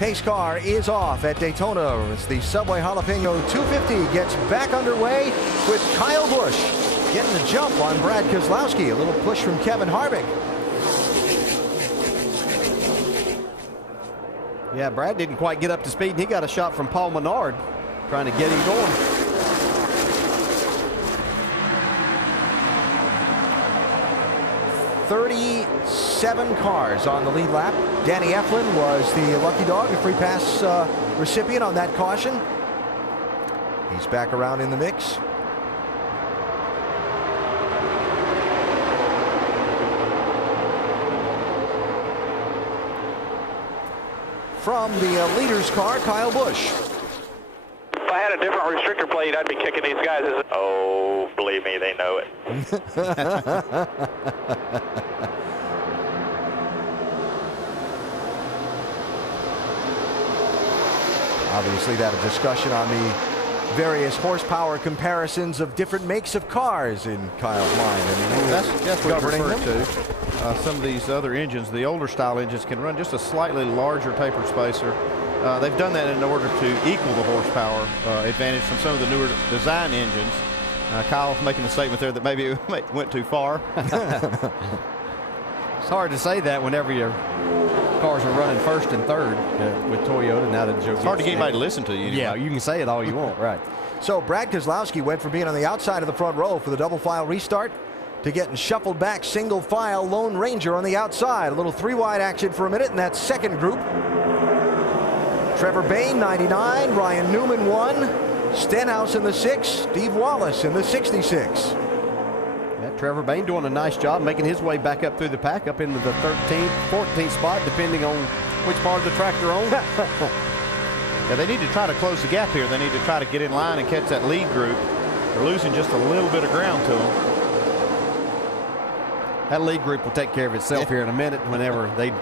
Pace car is off at Daytona as the Subway Jalapeño 250 gets back underway with Kyle Busch getting the jump on Brad Keselowski. A little push from Kevin Harvick. Yeah, Brad didn't quite get up to speed, and he got a shot from Paul Menard trying to get him going. "37 cars on the lead lap. Danny Eflin was the lucky dog, the free pass recipient on that caution. He's back around in the mix. From the leader's car, Kyle Busch. If I had a different restrictor plate, I'd be kicking these guys. Oh, believe me, they know it. Obviously, that a discussion on the various horsepower comparisons of different makes of cars in Kyle's mind. And that's what we're referring them. to. Some of these other engines, the older style engines, can run just a slightly larger taper spacer. They've done that in order to equal the horsepower advantage from some of the newer design engines. Kyle's making the statement there that maybe it went too far. It's hard to say that whenever your cars are running first and third with Toyota. Now that Joe, it's hard to get anybody to listen to you. Anyway. Yeah, you can say it all you want, right? So Brad Keselowski went from being on the outside of the front row for the double file restart to getting shuffled back single file Lone Ranger on the outside. A little three-wide action for a minute in that second group. Trevor Bayne, 99. Ryan Newman, 1. Stenhouse in the 6. Steve Wallace in the 66. Yeah, Trevor Bayne doing a nice job making his way back up through the pack, up into the 13th, 14th spot, depending on which part of the track they're on. Yeah, they need to try to close the gap here. They need to try to get in line and catch that lead group. They're losing just a little bit of ground to them. That lead group will take care of itself here in a minute whenever they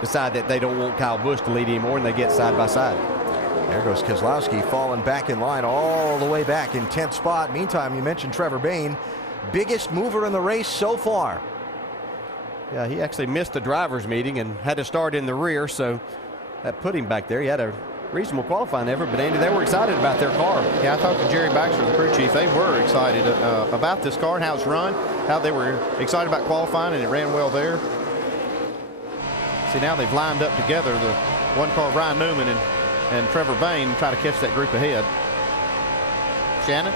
decide that they don't want Kyle Busch to lead anymore and they get side by side. There goes Keselowski falling back in line all the way back in 10th spot. Meantime, you mentioned Trevor Bayne, biggest mover in the race so far. Yeah, he actually missed the driver's meeting and had to start in the rear, so that put him back there. He had a reasonable qualifying effort, but Andy, they were excited about their car. Yeah, I talked to Jerry Baxter, the crew chief. They were excited about this car and how it's run, how they were excited about qualifying, and it ran well there. See, now they've lined up together, the one car, Ryan Newman and Trevor Bayne, try to catch that group ahead. Shannon?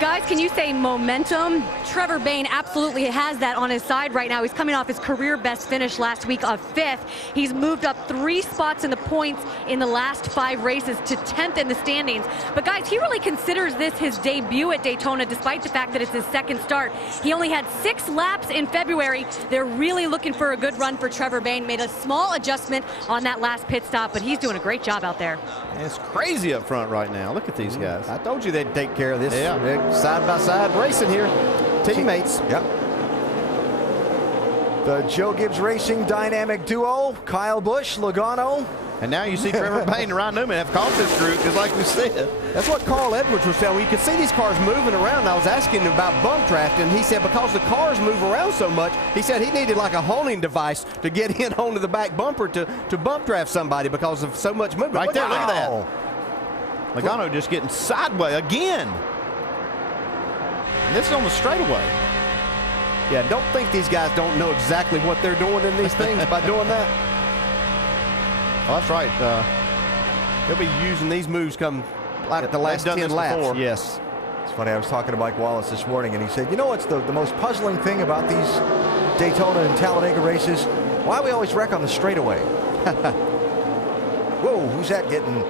Guys, can you say momentum? Trevor Bayne absolutely has that on his side right now. He's coming off his career best finish last week of 5th. He's moved up 3 spots in the points in the last 5 races to 10th in the standings. But guys, he really considers this his debut at Daytona, despite the fact that it's his second start. He only had 6 laps in February. They're really looking for a good run for Trevor Bayne. Made a small adjustment on that last pit stop, but he's doing a great job out there. And it's crazy up front right now. Look at these guys. I told you they'd take care of this. Yeah. Side by side racing here. Teammates. Yep. The Joe Gibbs Racing dynamic duo, Kyle Busch, Logano. And now you see Trevor Bayne and Ryan Newman have caught this group, because like we said. That's what Carl Edwards was telling me. You could see these cars moving around. I was asking him about bump draft, and he said because the cars move around so much, he said he needed like a honing device to get in onto the back bumper to bump draft somebody because of so much movement. Right there, look at that. Logano just getting sideways again. And this is on the straightaway. Yeah, don't think these guys don't know exactly what they're doing in these things by doing that. Oh, that's right. They'll be using these moves come like the last 10 laps. Before. Yes. It's funny, I was talking to Mike Wallace this morning, and he said, you know what's the most puzzling thing about these Daytona and Talladega races? Why we always wreck on the straightaway. Whoa, who's that getting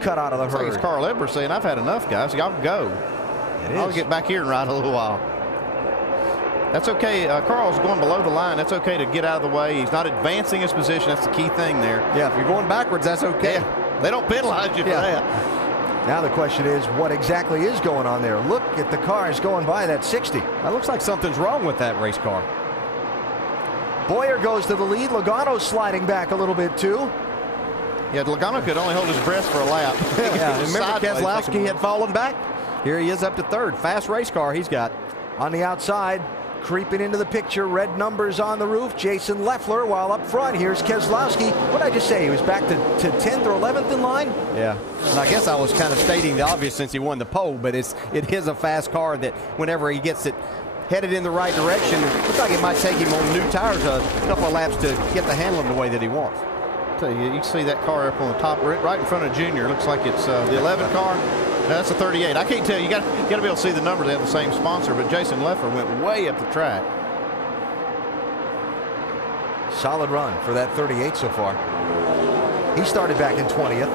cut out of the herd? Like it's Carl Edwards saying, I've had enough, guys. Y'all can go. I'll get back here and ride a little while. That's okay. Carl's going below the line. That's okay to get out of the way. He's not advancing his position. That's the key thing there. Yeah, if you're going backwards, that's okay. Yeah, they don't penalize you for that. Now the question is, what exactly is going on there? Look at the cars going by that 60. That looks like something's wrong with that race car. Boyer goes to the lead. Logano's sliding back a little bit too. Yeah, Logano could only hold his breath for a lap. Yeah, remember Keselowski had fallen back? Here he is up to 3rd. Fast race car he's got. On the outside, creeping into the picture. Red numbers on the roof. Jason Leffler, while up front, here's Keselowski. What did I just say? He was back to 10th or 11th in line? Yeah. And I guess I was kind of stating the obvious since he won the pole, but it is a fast car that whenever he gets it headed in the right direction, it looks like it might take him on new tires a couple of laps to get the handling the way that he wants. You can see that car up on the top, right in front of Junior. Looks like it's the 11 car. No, that's a 38. I can't tell. You got to be able to see the numbers. They have the same sponsor, but Jason Leffler went way up the track. Solid run for that 38 so far. He started back in 20th.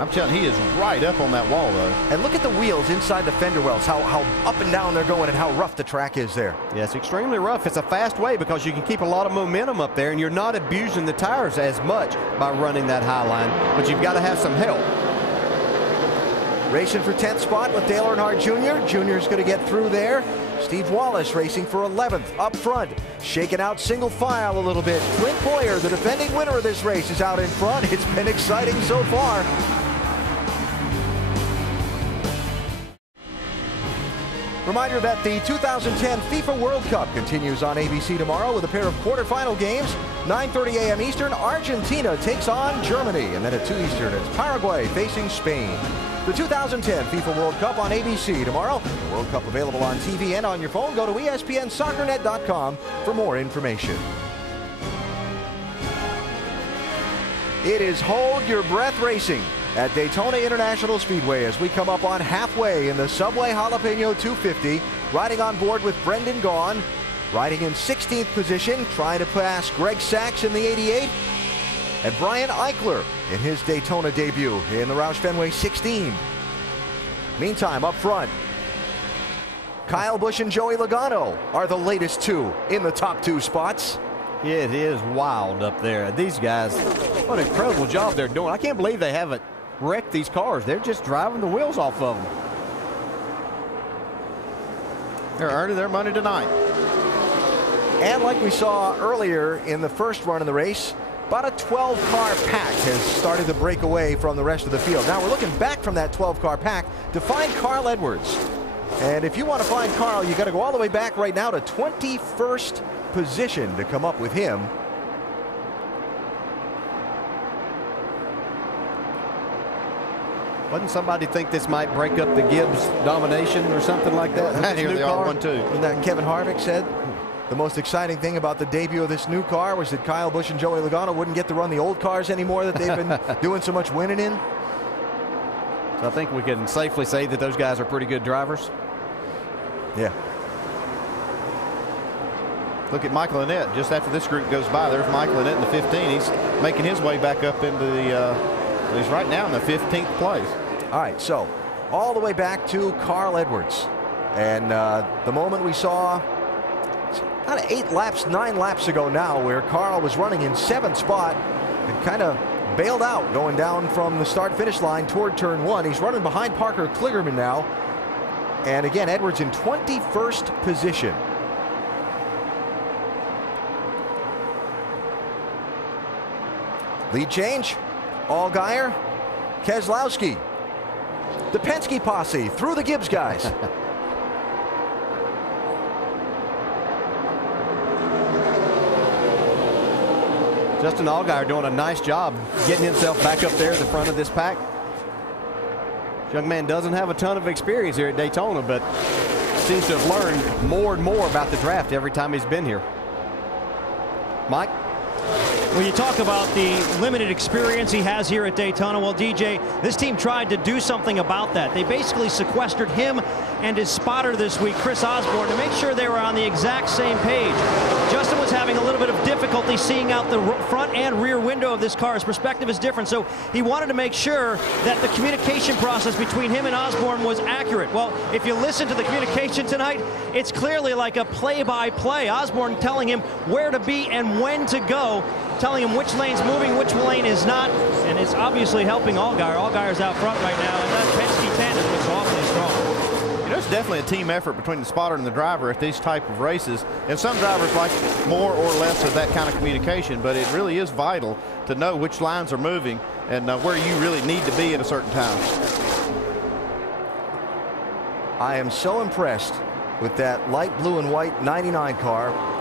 I'm telling you, he is right up on that wall, though. And look at the wheels inside the fender wells, how up and down they're going and how rough the track is there. Yeah, it's extremely rough. It's a fast way because you can keep a lot of momentum up there, and you're not abusing the tires as much by running that high line, but you've got to have some help. Racing for 10th spot with Dale Earnhardt Jr. Jr.'s going to get through there. Steve Wallace racing for 11th up front, shaking out single file a little bit. Clint Boyer, the defending winner of this race, is out in front. It's been exciting so far. Reminder that the 2010 FIFA World Cup continues on ABC tomorrow with a pair of quarterfinal games. 9:30 a.m. Eastern, Argentina takes on Germany. And then at 2 Eastern, it's Paraguay facing Spain. The 2010 FIFA World Cup on ABC tomorrow. World Cup available on TV and on your phone. Go to ESPNSoccerNet.com for more information. It is Hold Your Breath Racing at Daytona International Speedway as we come up on halfway in the Subway Jalapeño 250. Riding on board with Brendan Gaughan, riding in 16th position, trying to pass Greg Sachs in the 88. And Brian Eichler in his Daytona debut in the Roush Fenway 16. Meantime, up front, Kyle Busch and Joey Logano are the latest two in the top two spots. It is wild up there. These guys, what an incredible job they're doing. I can't believe they haven't wrecked these cars. They're just driving the wheels off of them. They're earning their money tonight. And like we saw earlier in the first run of the race, about a 12-car pack has started to break away from the rest of the field. Now we're looking back from that 12-car pack to find Carl Edwards. And if you want to find Carl, you got to go all the way back right now to 21st position to come up with him. Wouldn't somebody think this might break up the Gibbs domination or something like that? Here they are, 1-2. And that Kevin Harvick said the most exciting thing about the debut of this new car was that Kyle Busch and Joey Logano wouldn't get to run the old cars anymore that they've been doing so much winning in. So I think we can safely say that those guys are pretty good drivers. Yeah. Look at Michael Annett. Just after this group goes by, there's Michael Annett in the 15. He's making his way back up into the, he's right now in the 15th place. All right, so all the way back to Carl Edwards. And the moment we saw about 9 laps ago now, where Carl was running in 7th spot and kind of bailed out going down from the start-finish line toward turn 1. He's running behind Parker Kligerman now. And again, Edwards in 21st position. Lead change, Allgaier, Keselowski, the Penske posse through the Gibbs guys. Justin Allgaier doing a nice job getting himself back up there at the front of this pack. This young man doesn't have a ton of experience here at Daytona, but seems to have learned more and more about the draft every time he's been here. Mike? When you talk about the limited experience he has here at Daytona, well, DJ, this team tried to do something about that. They basically sequestered him and his spotter this week, Chris Osborne, to make sure they were on the exact same page. Justin was having a little bit of difficulty seeing out the front and rear window of this car. His perspective is different, so he wanted to make sure that the communication process between him and Osborne was accurate. Well, if you listen to the communication tonight, it's clearly like a play-by-play. Osborne telling him where to be and when to go, telling him which lane's moving, which lane is not, and it's obviously helping Allgaier. Allgaier's out front right now, and that Penske tandem looks awfully strong. You know, it's definitely a team effort between the spotter and the driver at these type of races, and some drivers like more or less of that kind of communication, but it really is vital to know which lines are moving and where you really need to be at a certain time. I am so impressed with that light blue and white 99 car.